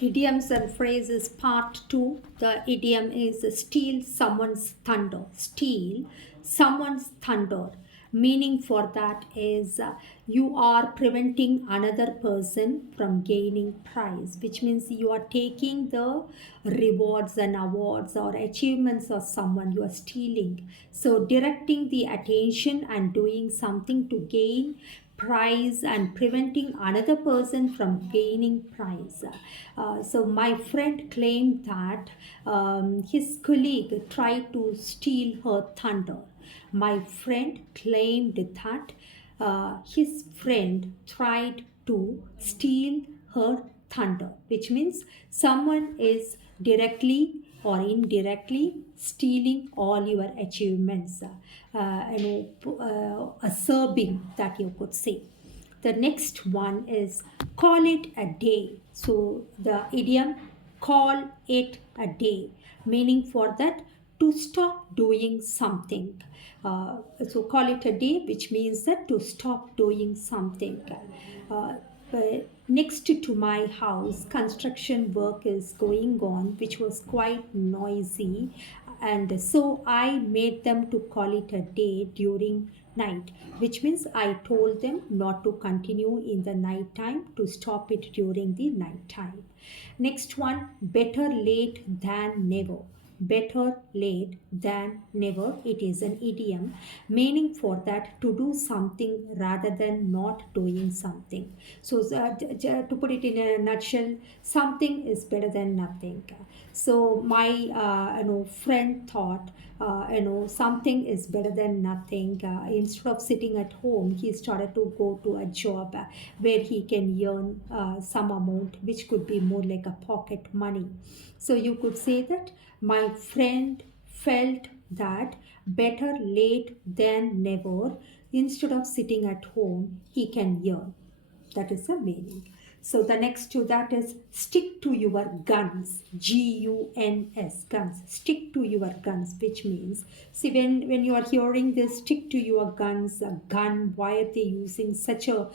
Idioms and phrases part 2. The idiom is steal someone's thunder. Steal someone's thunder. Meaning for that is you are preventing another person from gaining prize, which means you are taking the rewards and awards or achievements of someone, you are stealing. So directing the attention and doing something to gain prize and preventing another person from gaining prize. So my friend claimed that his colleague tried to steal her thunder. My friend claimed that his friend tried to steal her thunder, which means someone is directly or indirectly stealing all your achievements, usurping, that you could say. The next one is call it a day. So the idiom call it a day, meaning for that to stop doing something. So call it a day, which means that to stop doing something. Next to my house, construction work is going on, which was quite noisy, and so I made them to call it a day during night, which means I told them not to continue in the night time, to stop it during the night time. Next one, better late than never. Better late than never. It is an idiom, meaning for that to do something rather than not doing something. So to put it in a nutshell, something is better than nothing. So my friend thought something is better than nothing. Instead of sitting at home, he started to go to a job where he can earn some amount, which could be more like a pocket money. So you could say that my friend felt that better late than never. Instead of sitting at home, he can earn. That is the meaning. So the next to that is stick to your guns. Guns, guns. Stick to your guns, which means, see, when you are hearing this, stick to your guns, a gun, why are they using such a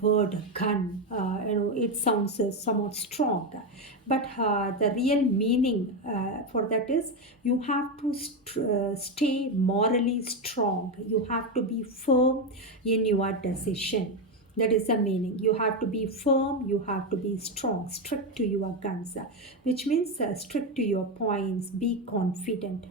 word, gun? It sounds somewhat strong. But the real meaning for that is you have to stay morally strong. You have to be firm in your decision. That is the meaning. You have to be firm, you have to be strong, strict to your guns, which means strict to your points, be confident.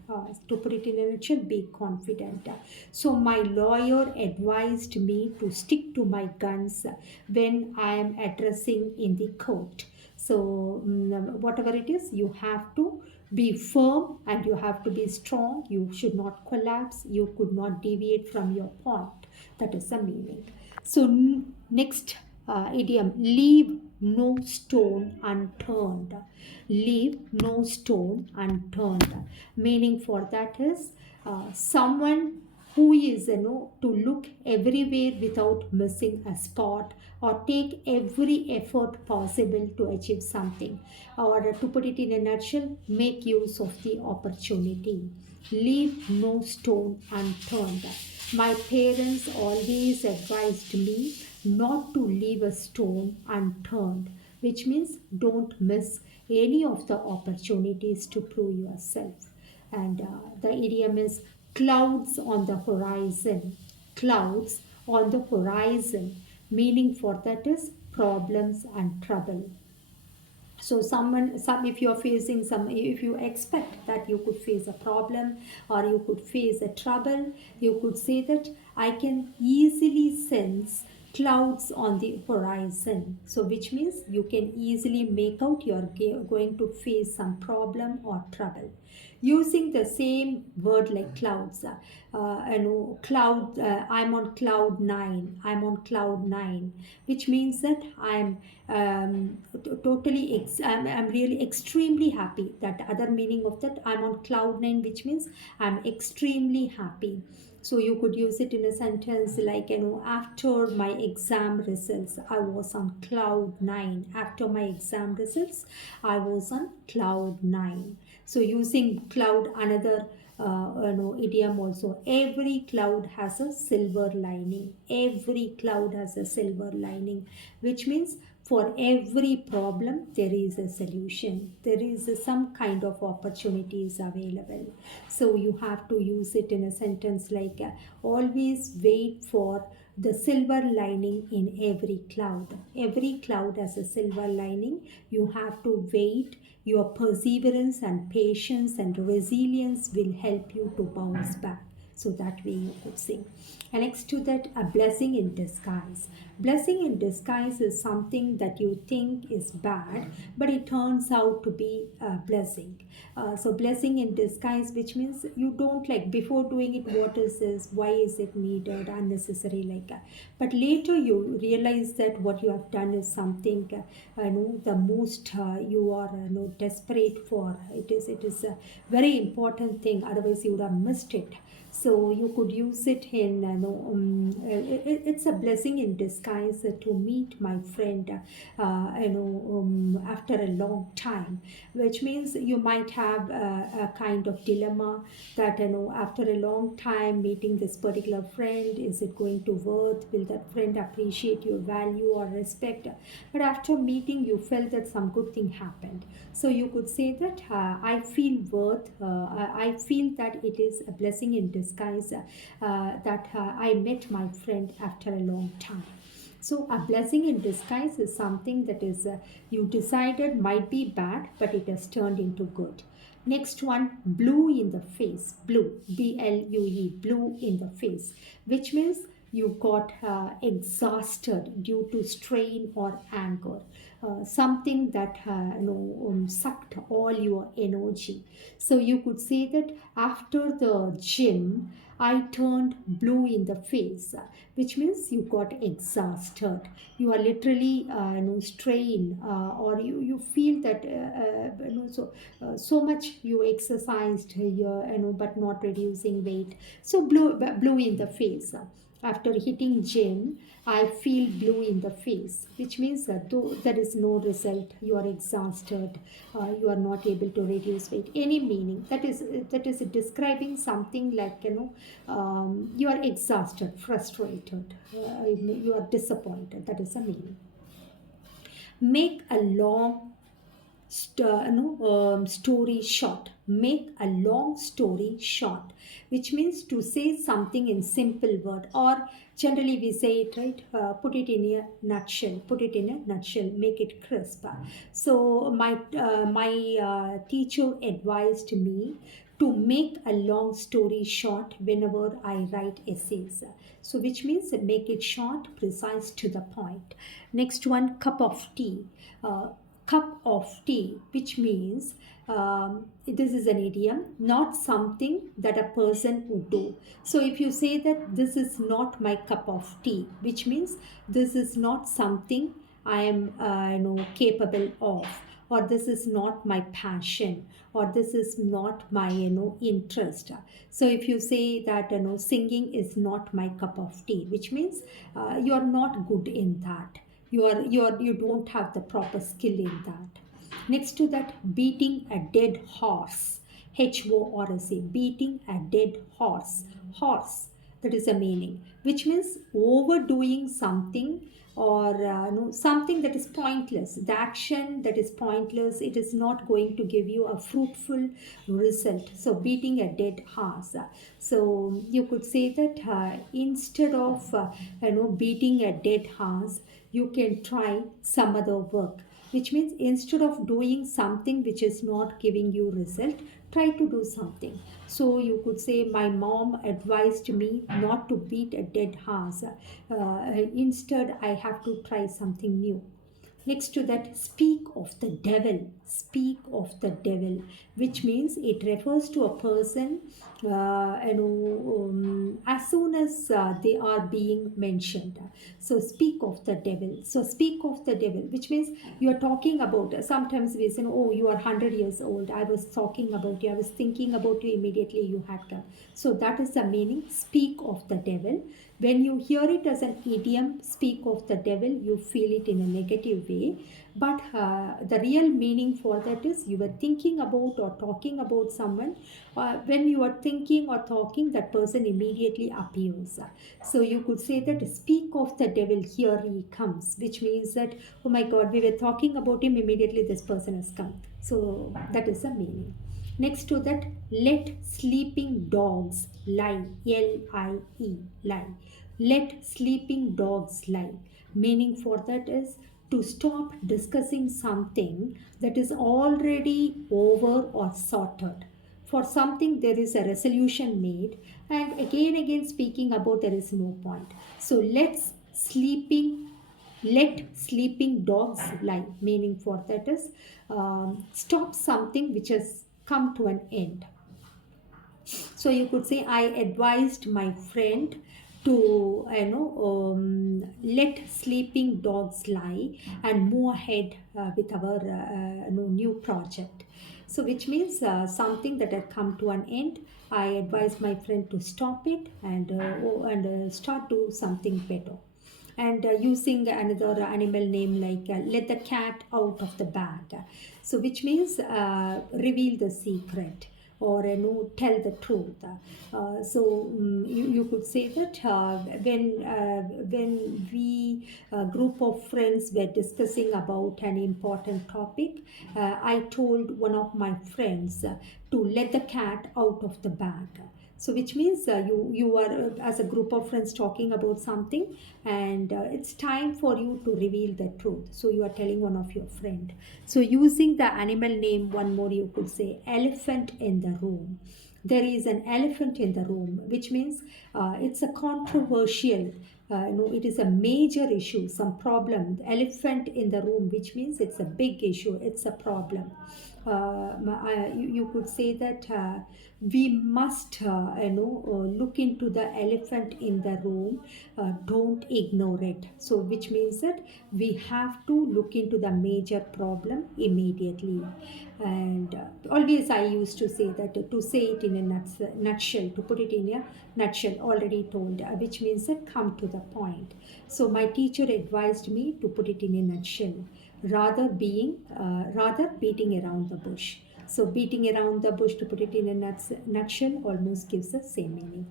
To put it in a nutshell, be confident. So, my lawyer advised me to stick to my guns when I am addressing in the court. So, whatever it is, you have to be firm and you have to be strong. You should not collapse, you could not deviate from your point. That is the meaning. So, next idiom, leave no stone unturned. Leave no stone unturned. Meaning for that is someone who is, to look everywhere without missing a spot, or take every effort possible to achieve something, or to put it in a nutshell, make use of the opportunity. Leave no stone unturned. My parents always advised me not to leave a stone unturned, which means don't miss any of the opportunities to prove yourself. And the idiom is clouds on the horizon. Clouds on the horizon, meaning for that is problems and trouble. So if you are facing some, if you expect that you could face a problem or you could face a trouble, you could say that I can easily sense clouds on the horizon. So which means you can easily make out you're going to face some problem or trouble. Using the same word like clouds, cloud, I'm on cloud nine, I'm on cloud nine, which means that I'm really extremely happy. That other meaning of that, I'm on cloud nine, which means I'm extremely happy. So you could use it in a sentence like, after my exam results, I was on cloud nine. After my exam results, I was on cloud nine. So using cloud, another idiom also. Every cloud has a silver lining. Every cloud has a silver lining, which means For every problem, there is a solution. There is some kind of opportunities available. So you have to use it in a sentence like always wait for the silver lining in every cloud. Every cloud has a silver lining. You have to wait. Your perseverance and patience and resilience will help you to bounce back. So that way you could say. And next to that, a blessing in disguise. Blessing in disguise is something that you think is bad, but it turns out to be a blessing. So blessing in disguise, which means you don't like before doing it, what is this? Why is it needed? Unnecessary like that. But later you realize that what you have done is something, the most you are desperate for. It is a very important thing. Otherwise, you would have missed it. So you could use it in it's a blessing in disguise to meet my friend after a long time, which means you might have a kind of dilemma that after a long time meeting this particular friend, is it going to worth, will that friend appreciate your value or respect, but after meeting you felt that some good thing happened. So you could say that I feel worth, I feel that it is a blessing in disguise that I met my friend after a long time. So a blessing in disguise is something that is you decided might be bad, but it has turned into good. Next one, blue in the face. Blue, blue, blue in the face, which means you got exhausted due to strain or anger, something that sucked all your energy. So you could say that after the gym, I turned blue in the face, which means you got exhausted. You are literally strained, or you feel that so much you exercised here, but not reducing weight. So blue in the face. After hitting gym, I feel blue in the face, which means that though there is no result, you are exhausted, you are not able to reduce weight. Any meaning that is describing something like you are exhausted, frustrated, you are disappointed. That is a meaning. Make a long story short. Make a long story short, which means to say something in simple word, or generally we say it right, put it in a nutshell, make it crisp. So my teacher advised me to make a long story short whenever I write essays. So which means make it short, precise, to the point. Next one, cup of tea. Cup of tea, which means this is an idiom, not something that a person would do. So if you say that this is not my cup of tea, which means this is not something I am capable of, or this is not my passion, or this is not my interest. So if you say that singing is not my cup of tea, which means you are not good in that, you don't have the proper skill in that. Next to that, beating a dead horse. HORSE, beating a dead horse, that is a meaning, which means overdoing something, or something that is pointless, the action that is pointless, it is not going to give you a fruitful result. So beating a dead horse. So you could say that instead of beating a dead horse, you can try some other work, which means instead of doing something which is not giving you result, try to do something. So you could say my mom advised me not to beat a dead horse. Instead I have to try something new. Next to that, speak of the devil. Speak of the devil, which means it refers to a person, as soon as they are being mentioned. So speak of the devil. So speak of the devil, which means you are talking about. Sometimes we say, "Oh, you are 100 years old. I was talking about you. I was thinking about you immediately. You had come." So that is the meaning. Speak of the devil. When you hear it as an idiom, speak of the devil, you feel it in a negative way. but the real meaning for that is you were thinking about or talking about someone. When you are thinking or talking, that person immediately appears. So you could say that, speak of the devil, here he comes, which means that, oh my god, we were talking about him, immediately this person has come. So that is the meaning. Next to that, let sleeping dogs lie. Lie. Lie. Let sleeping dogs lie. Meaning for that is to stop discussing something that is already over or sorted. For something there is a resolution made, and again speaking about, there is no point. So sleeping let sleeping dogs lie. Meaning for that is, stop something which has come to an end. So you could say, I advised my friend to, let sleeping dogs lie and move ahead with our new project. So which means something that had come to an end, I advised my friend to stop it and start do something better. And using another animal name like, let the cat out of the bag. So which means reveal the secret, or tell the truth. You could say that when we group of friends were discussing about an important topic, I told one of my friends to let the cat out of the bag. So which means you are as a group of friends talking about something, and it's time for you to reveal the truth, so you are telling one of your friend. So using the animal name, one more, you could say elephant in the room. There is an elephant in the room, which means it's a controversial, it is a major issue, some problem. The elephant in the room, which means it's a big issue, it's a problem. You could say that we must look into the elephant in the room, don't ignore it. So which means that we have to look into the major problem immediately. And always I used to say that, to say it in a nutshell, to put it in a nutshell, already told, which means that come to the point. So my teacher advised me to put it in a nutshell, rather beating around the bush. So beating around the bush, to put it in a nutshell, almost gives the same meaning.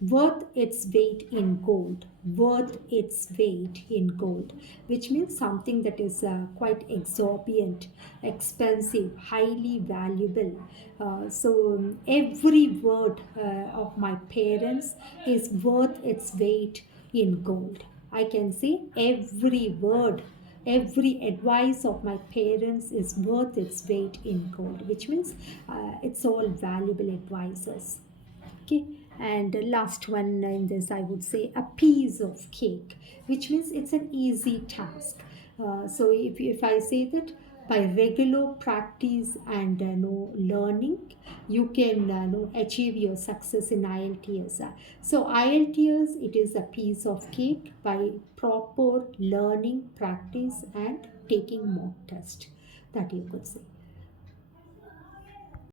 Worth its weight in gold. Worth its weight in gold, which means something that is quite exorbitant, expensive, highly valuable. Every word of my parents is worth its weight in gold. I can say every word, every advice of my parents is worth its weight in gold, which means it's all valuable advices. Okay, and the last one in this, I would say a piece of cake, which means it's an easy task. So if I say that, by regular practice and learning, you can achieve your success in IELTS. So IELTS, it is a piece of cake by proper learning, practice, and taking mock test, that you could say.